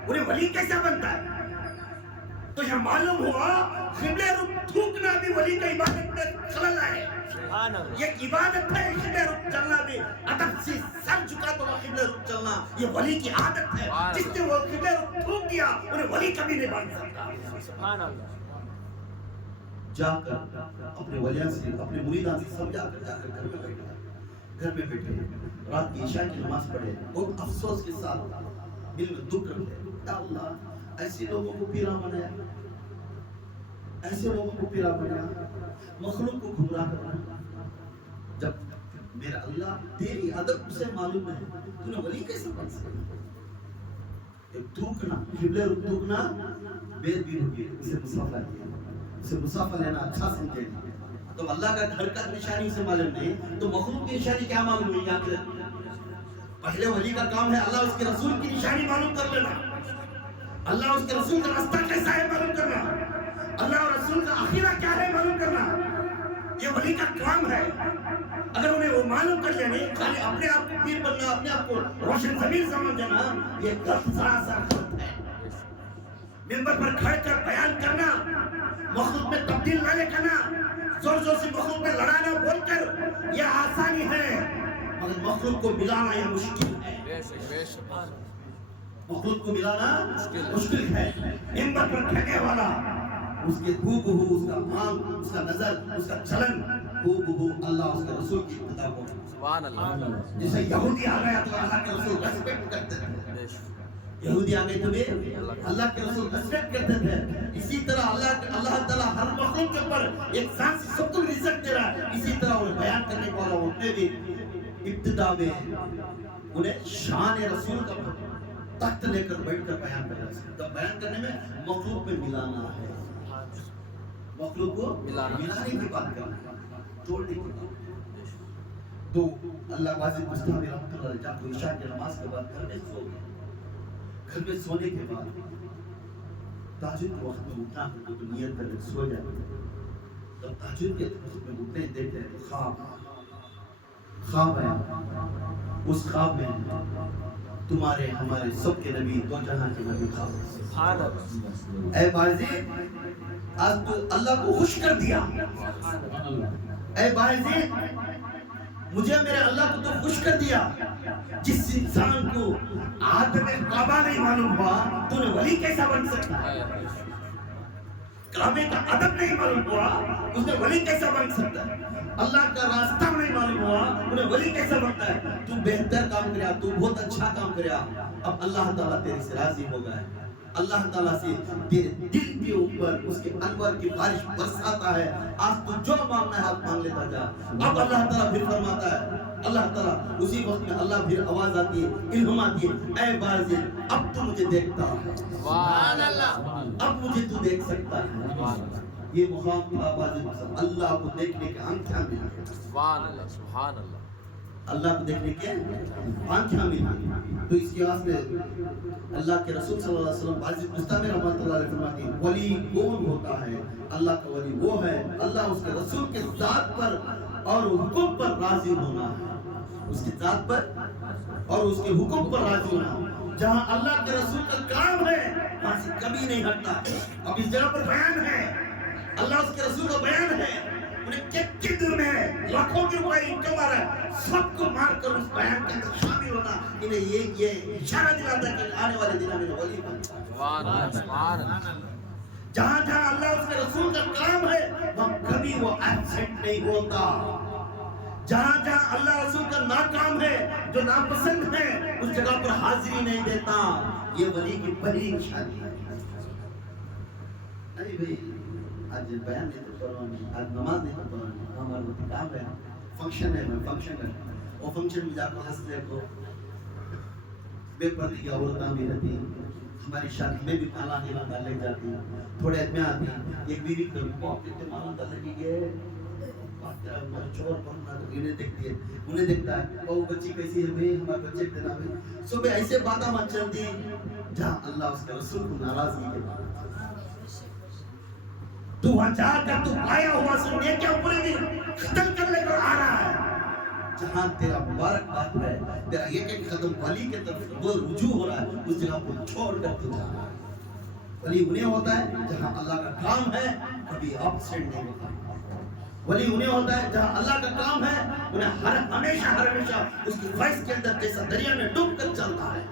انہیں ولی کیسے بنتا ہے؟ تو یہ معلوم ہوا قبلہ رخ تھوکنا بھی ولی کا عبادت میں خلل ہے. یہ عبادت ہے، قبلہ رخ چلنا بھی ادب سے سر جھکا تو قبلہ رخ چلنا یہ ولی کی عادت ہے. جس نے وہ قبلہ رخ تھوک دیا انہیں ولی کبھی نہیں بن سکتا. سبحان اللہ. جا کر اپنے ولیان سے اپنے مریدان سے سمجھا کر جا کر گھر میں بیٹھے رات کی عشاء کی نماز پڑھے بہت افسوس کے ساتھ دل میں دکھ رکھے یا اللہ ایسے لوگوں کو پیرا بنایا ایسے لوگوں کو پیرا بنایا مخلوق کو گمراہ کرنا جب میرا اللہ تیری ادب سے معلوم ہے تو نے ولی کیسے بن سکتا ایک تھوکنا قبلے رخ تھوکنا بید بھی ہوگی اسے مسافہ کیا اسے مسافہ لینا اچھا سمجھے تو اللہ کا گھر کا نشانی اسے معلوم نہیں تو مخلوق کی نشانی کیا معلوم ہے یا پہلے ولی کا کام ہے اللہ اس کے رسول کی نشانی معلوم کر لینا اللہ اس کے رسول کا راستہ کیسا ہے معلوم کرنا اللہ اور رسول کا آخرہ کیا ہے معلوم کرنا یہ ولی کا کام ہے اگر انہیں وہ معلوم کر لینے خالی اپنے آپ کو پیر بننا اپنے آپ کو روشن ضمیر سمجھنا یہ غلط سراسر غلط ہے منبر پر کھڑ کر بیان کرنا مخلوق میں تبدیل نہ لے کرنا زور زور سے مخلوق میں لڑانا بول کر یہ آسانی ہے مگر مخلوق کو ملانا یہ مشکل ہے مخلوق کو ملانا مشکل ہے منبر پر کھڑنے والا اس کے ہو بہو اس کا آنکھ اس کا نظر اس کا چلن ہو بہو اللہ اس کے رسول کی ابتدا کو سبحان اللہ جیسے یہودی آ گیا تو اللہ کے رسول ریسپیکٹ کرتے تھے یہودی آ گئے تو اللہ کے رسول ریسپیکٹ کرتے تھے اسی طرح اللہ تعالیٰ ہر مخلوق کے اوپر ایک ذات سے سب کو رزق دے رہا ہے اسی طرح انہیں بیان کرنے والا انہیں بھی ابتدا میں انہیں شان رسول کا تخت لے کر بیٹھ کر بیان کر رہا ہے تو بیان کرنے میں مخلوق میں ملانا ہے مخلوق کو ملانے کی بات کرنا ہے توڑنے کی بات تو اللہ واجد مستحبی رحمت اللہ جب کو عشاء کی نماز کے بعد گھر میں سو گئے گھر میں سونے کے بعد تہجد کے وقت میں اٹھنا ہے تو نیت کر سو جائے تب تہجد کے وقت میں اٹھنے دیکھتے ہیں تو خواب ہے اس خواب میں تمہارے ہمارے سب کے نبی دو جہاں کے نبی خواب اے بازی آج تو اللہ کو خوش کر دیا اے بازی مجھے میرے اللہ کو تو خوش کر دیا جس انسان کو آدم کعبہ نہیں معلوم ہوا تو نے ولی کیسا بن سکتا ہے کعبے کا ادب نہیں معلوم ہوا اس نے ولی کیسا بن سکتا ہے اللہ کا راستہ نہیں معلوم ہوا انہیں ولی کیسا بنتا ہے تو بہتر کام کریا تو بہت اچھا کام کریا اب اللہ تعالیٰ تیرے سے راضی ہو گئے اللہ تعالیٰ سے تیرے دل کے اوپر اس کے انور کی بارش برساتا ہے آج تو جو مانگنا ہے آپ مانگ لیتا جا اب اللہ تعالیٰ پھر فرماتا ہے اللہ تعالیٰ اسی وقت میں اللہ پھر آواز آتی ہے الہام آتی ہے اے بازل اب تو مجھے دیکھتا ہے سبحان اللہ اب مجھے تو دیکھ سکتا ہے یہ مقام تھا بازل اللہ کو دیکھنے کے آنکھیں ملی سبحان اللہ سبحان اللہ اللہ کو دیکھنے کے آنکھیں ملی تو اس کے واسطے اللہ کے رسول صلی اللہ علیہ وسلم بازل مستمر رحمت اللہ علیہ فرماتے ہیں ولی کون ہوتا ہے اللہ کا ولی وہ ہے اللہ اس کے رسول کے ذات پر اور حکم پر راضی ہونا ہے اس کی ذات پر اور اس کے حکم پر راضی ہونا جہاں اللہ کے رسول کا کام ہے وہاں سے کبھی نہیں ہٹتا اب اس جگہ پر بیان ہے اللہ اس کے رسول کا بیان ہے انہیں کتنی دور میں ہے لاکھوں کی روپے انکم آ رہا ہے سب کو مار کر اس بیان کے اندر شامل ہونا انہیں یہ اشارہ دلاتا ہے کہ آنے والے دنوں میں ولی بننا جہاں جہاں اللہ اس کے رسول کا کام ہے وہاں کبھی وہ ایبسنٹ نہیں ہوتا جہاں جہاں اللہ رسول کا ناکام ہے جو ناپسند ہے اس جگہ پر حاضری نہیں دیتا یہ ولی کی پہلی نشانی ہے نہیں بھئی آج بیان نہیں تو پڑھوانی آج نماز نہیں تو پڑھوانی ہمارا وہ کتاب ہے فنکشن ہے میں فنکشن کرتا وہ فنکشن میں جا کر ہنس لے کو بے پردی کی عورتیں بھی رہتی ہماری شادی میں بھی پالا نہیں لاندہ لے جاتی تھوڑے ادمی آتی ایک بیوی کر پاپ کتنے مالاندہ لگی گئے چور پڑھنا تو انہیں دیکھتی ہے انہیں دیکھتا ہے وہ بچی کیسی ہے بھئی ہمارے بچے دینا بھئی صبح ایسے باتیں مت چلتی جہاں اللہ اس کے رسول کو ناراض نہیں کرتا تو وہاں جا کر تو آیا ہوا سن نیکیاں پورے دن ختم کر لے کر آ رہا ہے جہاں تیرا مبارک بات ہے تیرا ایک قدم ولی کے طرف وہ رجوع ہو رہا ہے اس جگہ کو چھوڑ کر تو جا رہا ہے ولی انہیں ہوتا ہے جہاں اللہ کا کام ہے کبھی اپسنٹ نہیں ہوتا ولی انہیں ہوتا ہے جہاں اللہ کا کام ہے انہیں ہمیشہ اس کی خواہش کے اندر جیسا دریا میں ڈوب کر چلتا ہے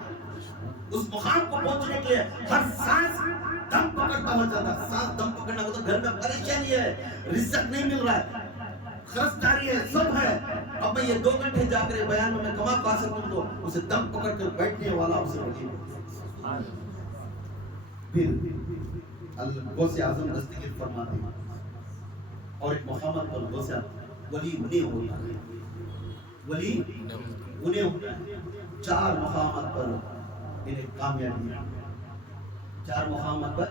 اس مقام کو پہنچنے کے لیے ہر سانس دم پکڑتا ہوا جاتا ہے. سانس دم پکڑنا کو تو گھر میں پریشانی ہے, رزق نہیں مل رہا ہے, خرچداری ہے, سب ہے. اب میں یہ 2 گھنٹے جا کر بیان میں کما پا سکوں تو اسے دم پکڑ کر بیٹھنے والا اسے ولی. پھر غوث اعظم دستگیر فرماتے ہیں اور ایک مقامات پر غوث ولی انہیں ہوتا ہے, ولی انہیں ہوتا ہے. 4 مقامات پر انہیں کامیابی ہے, 4 مقامات پر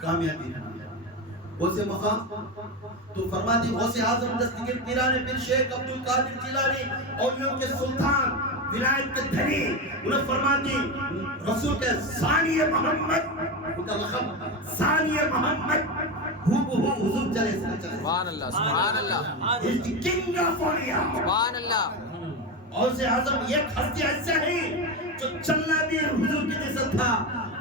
کامیابی ہے. وہ سے مقام تو فرماتی غوث اعظم دستگیر پیران پیر شیخ عبد القادر جیلانی اولیاء کے سلطان ولایت کے دھنی, انہیں فرماتی رسول کے ثانی محمد, ان کا لقب ثانی محمد, حضور چلے سے سبحان اللہ سبحان اللہ is the king of Aulia. سبحان اللہ. غوث اعظم ایک ہستی ایسا ہے جو چلنا بھی حضور کے جیسا تھا,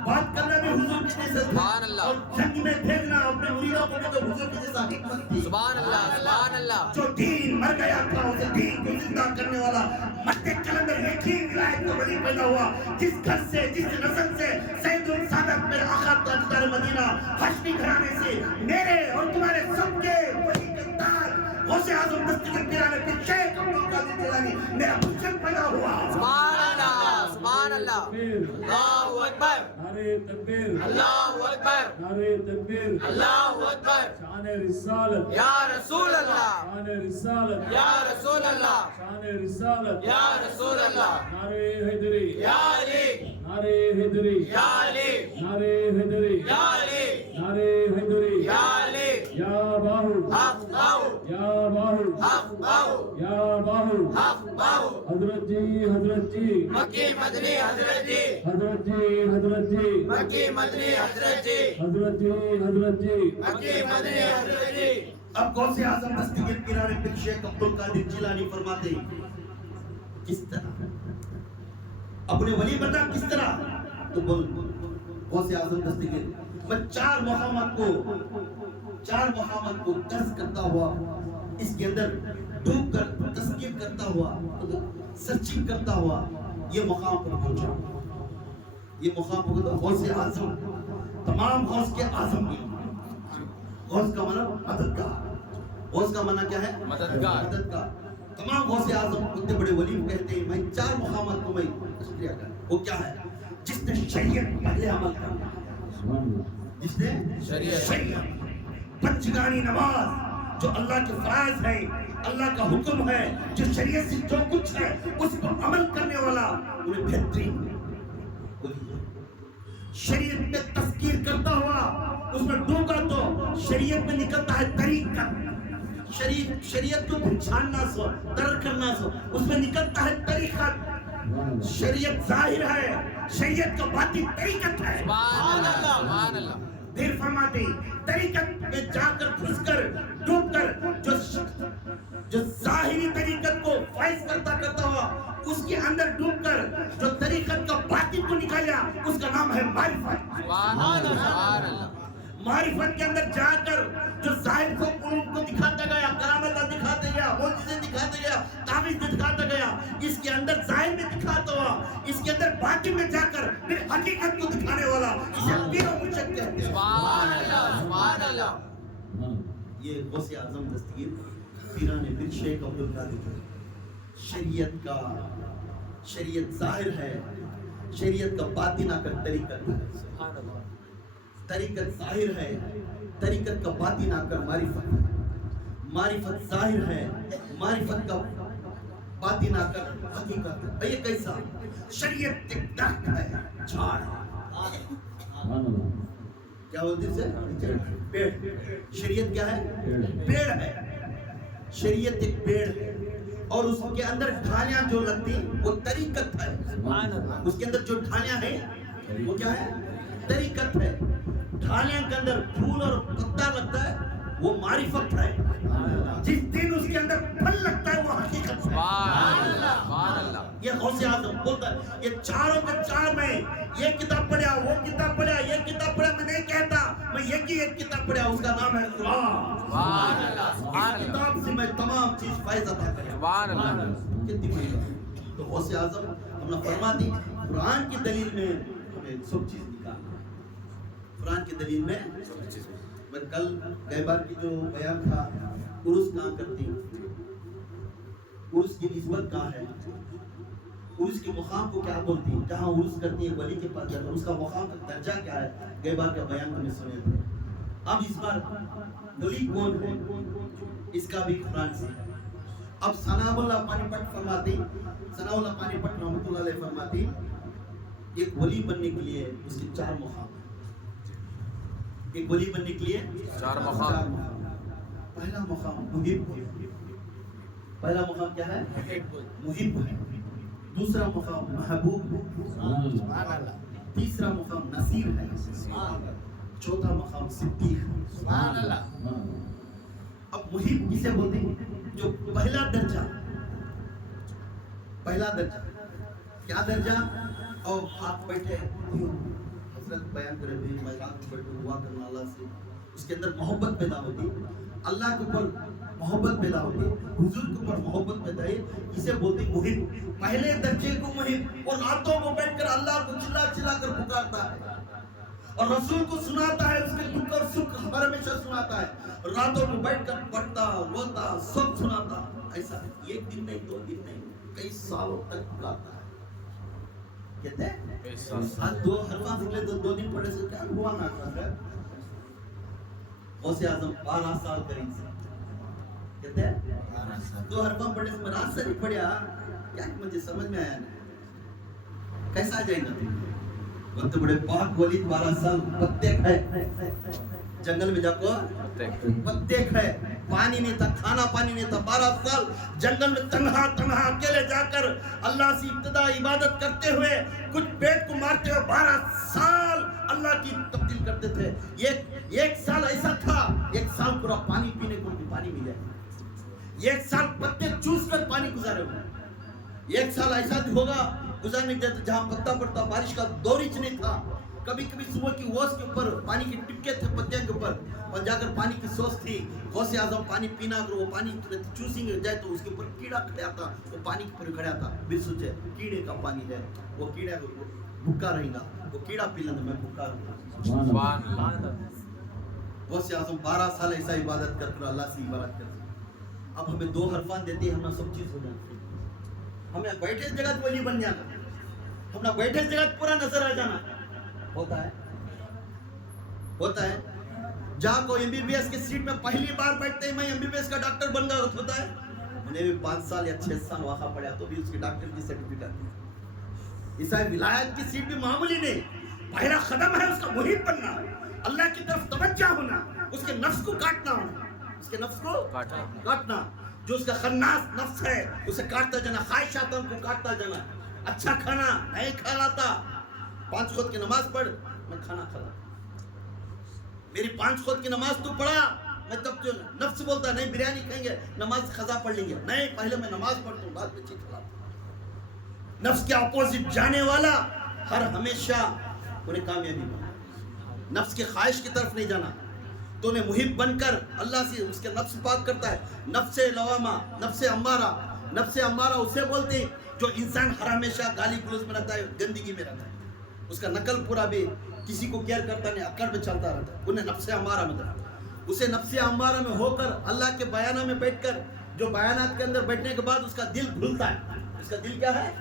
بات کرنا بھی حضور کے جیسا تھا, سبحان اللہ. اور جنگ میں بھیجنا اپنے مریدوں کو بھی تو حضور کے جیسا حکمت تھی. سبحان اللہ سبحان اللہ. جو دین مر گیا تھا اسے دین کو زندہ کرنے والا مد کلندر ایک ہی ولایت کا ولی پیدا ہوا, جس گھر سے جس نسل سے سید السادات میرے آقا تاجدار مدینہ ہاشمی گھرانے سے میرے اور تمہارے سب کے ولی کے تاج غوث اعظم دستگیر پیران پیر شیخ عبد القادر جیلانی میرا مرشد پیدا ہوا. سبحان اللہ سبحان اللہ. اللہ اکبر نعرہ تکبیر, اللہ اکبر نعرہ تکبیر, اللہ اکبر. شان رسالت, یا رسول اللہ شان رسالت, یا رسول اللہ شان رسالت, یا رسول اللہ. نعرہ حیدری, یا علی نعرہ حیدری, یا علی نعرہ حیدری, یا علی نعرہ حیدری, یا علی. یا باہو, حق باہو یا باہو, حق باہو یا باہو. حق باہو. حضرت جی مکی مدنی حضرت جی, حضرت جی مکی مدنی حضرت جی, حضرت جی مکی مدنی حضرت جی. اب غوث اعظم دستگیر پیران پیر شیخ عبد القادر جیلانی فرماتے ہیں کس طرح اپنے ولی بنا کس طرح, تو بول غوث اعظم دستگیر میں 4 مقامات کو درس کرتا ہوا, اس کے اندر ڈوب کر تذکیر کرتا ہوا, سرچنگ کرتا ہوا یہ مقام پر پہنچا. یہ مقام پر غوث اعظم تمام غوث کے اعظم بھی, غوث کا معنی مددگار, غوث کا معنی کیا ہے مددگار. مددگار. تمام غوث اعظم اتنے بڑے ولی کہتے ہیں میں 4 مقامات کو میں تشریح کر, وہ کیا ہے جس نے شریعت پہلے عمل کرنا, جس نے شریعت پنجگانی نماز جو اللہ کے فرائض ہے, اللہ کا حکم ہے, جو شریعت سے جو کچھ ہے اس پر عمل کرنے والا انہیں بہترین شریعت میں تذکیر کرتا ہوا, اس میں ڈوبا تو شریعت میں نکلتا ہے طریقت, شریعت کو پہچاننا سو ترک کرنا سو اس میں نکلتا ہے طریقت. شریعت ظاہر ہے, شریعت کا باطن طریقت ہے. سبحان اللہ سبحان اللہ. پھر فرماتے طریقت میں جا کر گھس کر ڈوب کر جو ظاہری طریقت کو فائز کرتا ہوا اس کے اندر ڈوب کر جو طریقت کا باطن کو نکالا اس کا نام ہے معرفت. سبحان اللہ سبحان اللہ. معرفت کے اندر جا کر جو ظاہر کو علوم کو دکھاتا گیا, کرامتیں دکھاتے گیا, معجزے دکھاتے گیا, تعویذ دکھاتا گیا, اس کے اندر ظاہر میں دکھاتا ہوا, اس کے اندر باطن میں جا کر پھر حقیقت کو دکھانے والا, اسے پیر و مرشد کہتے ہیں. سبحان اللہ سبحان اللہ. یہ غوث اعظم دستگیر پیران پیر شیخ عبد القادر شریعت ظاہر ہے, شریعت کا باطن آ کر طریقت ہے. سبحان اللہ. طریقت ظاہر ہے, طریقت کا باطن آ کر معرفت ہے, معرفت ظاہر ہے, معرفت کا باطن آ کر حقیقت ہے. یہ کیسا شریعت ایک درخت ہے, جھاڑ ہے, کیا بولتے ہیں پیڑ. شریعت کیا ہے پیڑ ہے, شریعت ایک پیڑ ہے اور اس کے اندر ڈھالیاں جو لگتی وہ طریقت ہے. اس کے اندر جو ڈھالیاں ہیں وہ کیا ہے طریقت ہے. ڈھالیاں کے اندر پھول اور پتا لگتا ہے وہ معرفت ہے. جس دن اس کے اندر پھل لگتا ہے وہ حقیقت ہے. سبحان اللہ سبحان اللہ. یہ غوث اعظم بولتا ہے یہ چاروں کے چار میں یہ کتاب پڑھا, وہ کتاب پڑھا, یہ کتاب پڑھا, میں نہیں کہتا, میں ایک کتاب پڑھا, اس کا نام ہے قرآن. سبحان اللہ سبحان اس اللہ. کتاب سے میں تمام چیز فائدہ عطا کرتا ہوں. سبحان اللہ. کتنی بڑی بات. تو غوث اعظم ہم نے فرما دی قرآن کی دلیل میں ہمیں سب چیز نکالنا. قرآن کی دلیل میں میں کل گئے بار کی جو بیان تھا عرس کہاں کرتی عرس کی نسبت کہاں ہے عرس کے مقام کو کیا بولتی ہے جہاں عرس کرتی ہے ولی کے پاس جاتا ہے اس کا مقام کا درجہ کیا ہے گئے بار کا بیان ہمیں سنے تھے اب اس بار ولی کون ہے اس کا بھی قرآن سے اب ثناء اللہ پانی پٹ فرماتی ثناء اللہ پانی پٹ رحمۃ اللہ علیہ فرماتی ایک ولی بننے کے لیے اس کے 4 مقام ہیں ایک ولی بننے کے لیے 4 مقام پہلا مقام محب پہلا مقام کیا ہے محب ہے دوسرا مقام محبوب ہے تیسرا مقام نصیر ہے چوتھا مقام صدیق ہے اب محب کسے بولتے ہیں جو پہلا درجہ کیا درجہ اور ہاتھ بیٹھے حضرت بیان کرے بھی میں ہاتھ بیٹھے دعا کرنا اللہ سے اس کے اندر محبت پیدا ہوتی اللہ کے اوپر محبت پیدا ہوتی حضور کے اوپر محبت پیدا ہے اسے بولتے ہیں محب پہلے درجے کو محب اور راتوں کو بیٹھ کر اللہ کو چلا چلا کر پکارتا ہے اور رسول کو سناتا ہے اس کے دکھ اور سکھ ہر ہمیشہ سناتا ہے راتوں میں بیٹھ کر پڑھتا روتا سب سناتا ایسا ایک دن نہیں 2 دن نہیں کئی سالوں تک پکارتا ہے کہتے ہیں آج 2 حرفہ نکلے تو 2 دن پڑھے سے کیا ہوا نہ کر غوث اعظم 12 سال قریب سے کہتے ہیں 2 حرفہ پڑھے سے میں رات سے نہیں پڑھیا کیا مجھے سمجھ میں آیا نہیں کیسا جائے گا بہت بڑے پاک ولی 12 سال پتے کھائے جنگل میں جا کو پتے کھائے پانی نہیں تھا کھانا پانی نہیں تھا 12 سال جنگل میں تنہا اکیلے جا کر اللہ سے ابتدا عبادت کرتے ہوئے کچھ پیٹ کو مارتے ہوئے 12 سال اللہ کی تبدیل کرتے تھے ایک سال ایسا تھا 1 سال پورا پانی پینے کو پانی ملے 1 سال پتے چوس کر پانی گزارے ہوئے 1 سال ایسا ہوگا گزارنے کے جہاں پتا پڑتا بارش کا دورچ نہیں تھا کبھی کبھی صبح کی ووس کے اوپر پانی کے ٹپکے تھے پتیاں کے اوپر اور جا کر پانی کی سوس تھی غوث اعظم پانی پینا اگر وہ پانی چوسیں گے جائے تو اس کے اوپر کیڑا کھڑے آتا وہ پانی کے اوپر کھڑے آتا پھر سوچے کیڑے کا پانی ہے وہ کیڑا بھوکا رہے گا وہ کیڑا پی لینا میں بھوکا رہوں گا غوث اعظم 12 سال ایسا عبادت کر کر اللہ سے عبادت کرتے اب ہمیں 2 حرفان دیتے ہیں ہمیں سب چیز ہو جاتی ہمیں بیٹھے جگہ ولی بن جانا ہمیں بیٹھے جگہ پورا نظر آ جانا ہوتا ہے جہاں کو MBBS کی سیٹ میں پہلی بار بیٹھتے ہیں میں MBBS کا ڈاکٹر بن گیا ہوتا ہے انہیں بھی 5 سال یا 6 سال واقع پڑھا تو بھی اس کی ڈاکٹر کی سرٹیفکیٹ آتی ہے عیسائی ولایت کی سیٹ بھی معمولی نہیں پہلا قدم ہے اس کا محب بننا اللہ کی طرف توجہ ہونا اس کے نفس کو کاٹنا ہونا اس کے نفس کو کاٹنا جو اس کا خناس نفس ہے اسے کاٹتا جانا خواہشاتوں کو کاٹتا جانا اچھا کھانا نہیں کھلاتا 5 وقت کی نماز پڑھ میں کھانا کھلاتا میری 5 وقت کی نماز تو پڑھا میں تب جو نفس بولتا نہیں بریانی کھائیں گے نماز قضا پڑھ لیں گے نہیں پہلے میں نماز پڑھتا ہوں بعد میں چیز کھلاتا نفس کے اپوزٹ جانے والا ہر ہمیشہ انہیں کامیابی ملا نفس کے خواہش کی طرف نہیں جانا تو انہیں محب بن کر اللہ سے اس کے نفس پاک کرتا ہے نفس لوامہ نفس امارہ اسے بولتے ہیں جو انسان ہر ہمیشہ گالی گلوچ میں رہتا ہے گندگی میں رہتا ہے اس کا نقل پورا بھی کسی کو کیئر کرتا نہیں اکڑ پہ چلتا رہتا ہے انہیں نفس امارہ میں رہتا اسے نفس امارہ میں ہو کر اللہ کے بیانہ میں بیٹھ کر جو بیانات کے اندر بیٹھنے کے بعد اس کا دل کھلتا ہے اس کا دل کیا ہے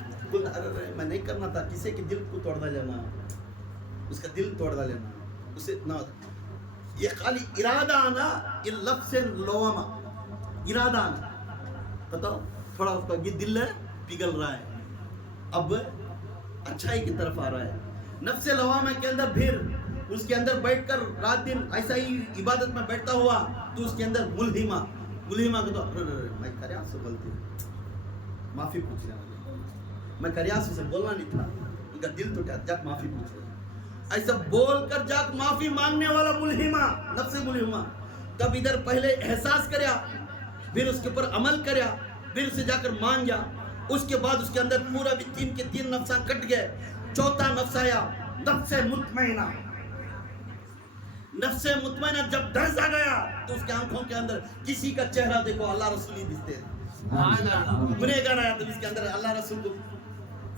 میں نہیں کرنا تھا کسی کے دل کو توڑ لینا اس کا دل توڑ لینا اسے نہ یہ خالی ارادہ آنا یہ لفظ لوامہ ارادہ آنا بتاؤ تھوڑا اس کا دل پگھل رہا ہے اب اچھائی کی طرف آ رہا ہے نفس لوامہ کے اندر پھر اس کے اندر بیٹھ کر رات دن ایسا ہی عبادت میں بیٹھتا ہوا تو اس کے اندر ملہمہ کو تو میں کریاس سے غلطی معافی پوچھ رہا میں کریاس سے بولنا نہیں تھا ان کا دل تو کیا جب معافی پوچھ رہا ایسا بول کر جا معافی مانگنے والا ملہمہ نفس ملہمہ تب ادھر پہلے احساس کریا پھر اس کے اوپر عمل کریا پھر اسے جا کر مان گیا اس کے بعد اس کے اندر پورا بھی 3 کے 3 نفساں کٹ گئے چوتھا نفس آیا نفس مطمئنہ نفس مطمئنہ جب درس آ گیا تو اس کے آنکھوں کے اندر کسی کا چہرہ دیکھو اللہ رسول ہی دکھتے ہیں گنہگار آیا تو اس کے اندر اللہ رسول کو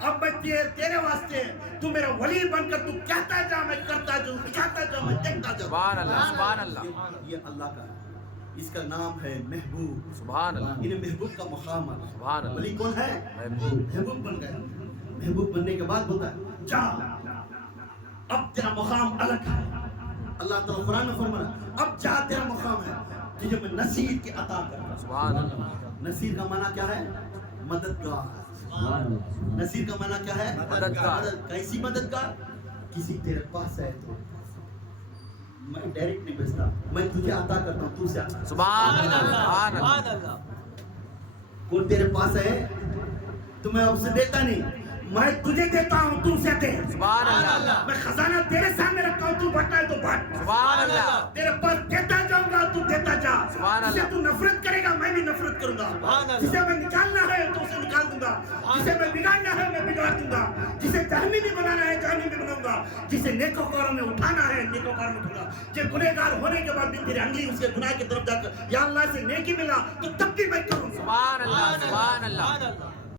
اب میں تیرے واسطے تو میرا ولی بن کر تو کہتا جا میں کرتا جاؤں دکھاتا جاؤں میں دیکھتا جاؤں سبحان اللہ سبحان اللہ یہ اللہ کا ہے اس کا نام ہے محبوب سبحان اللہ انہیں محبوب کا مقام ہے سبحان اللہ ولی کون ہے محبوب محبوب بن گیا محبوب بننے کے بعد بولتا ہے جا اب تیرا مقام الگ ہے اللہ تعالیٰ قرآن میں فرمایا اب جا تیرا مقام ہے تجھے میں نصیر کے عطا کرتا سبحان اللہ نصیر کا معنی کیا ہے مددگار نصیر کا معنی کیا ہے مددگار کیسی مددگار کسی تیرے پاس ہے تو میں ڈائریکٹ نہیں بھیجتا میں تجھے عطا کرتا ہوں تو سے عطا سبحان اللہ سبحان اللہ کون تیرے پاس ہے تو میں اسے دیتا نہیں میں تجھے دیتا ہوں تو اسے دے سبحان اللہ میں خزانہ تیرے سامنے رکھتا ہوں تو بٹا ہے تو بٹ سبحان اللہ تیرے پاس دیتا جاؤں گا تو دیتا جا سبحان اللہ جسے تو نفرت کرے گا میں بھی نفرت کروں گا جسے میں نکالنا ہے تو اسے نکال دوں گا جسے میں بگاڑنا ہے میں بگاڑ دوں گا جسے جہنمی بھی بنانا ہے جہنمی بھی بناؤں گا جسے نیکوکاروں میں اٹھانا ہے نیکوکار میں اٹھوں گا جو گنہگار ہونے کے بعد بھی تیری انگلی اس کے گناہ کی طرف جا کر یا اللہ سے نیکی ملا تو تب بھی میں کروں سبحان اللہ سبحان اللہ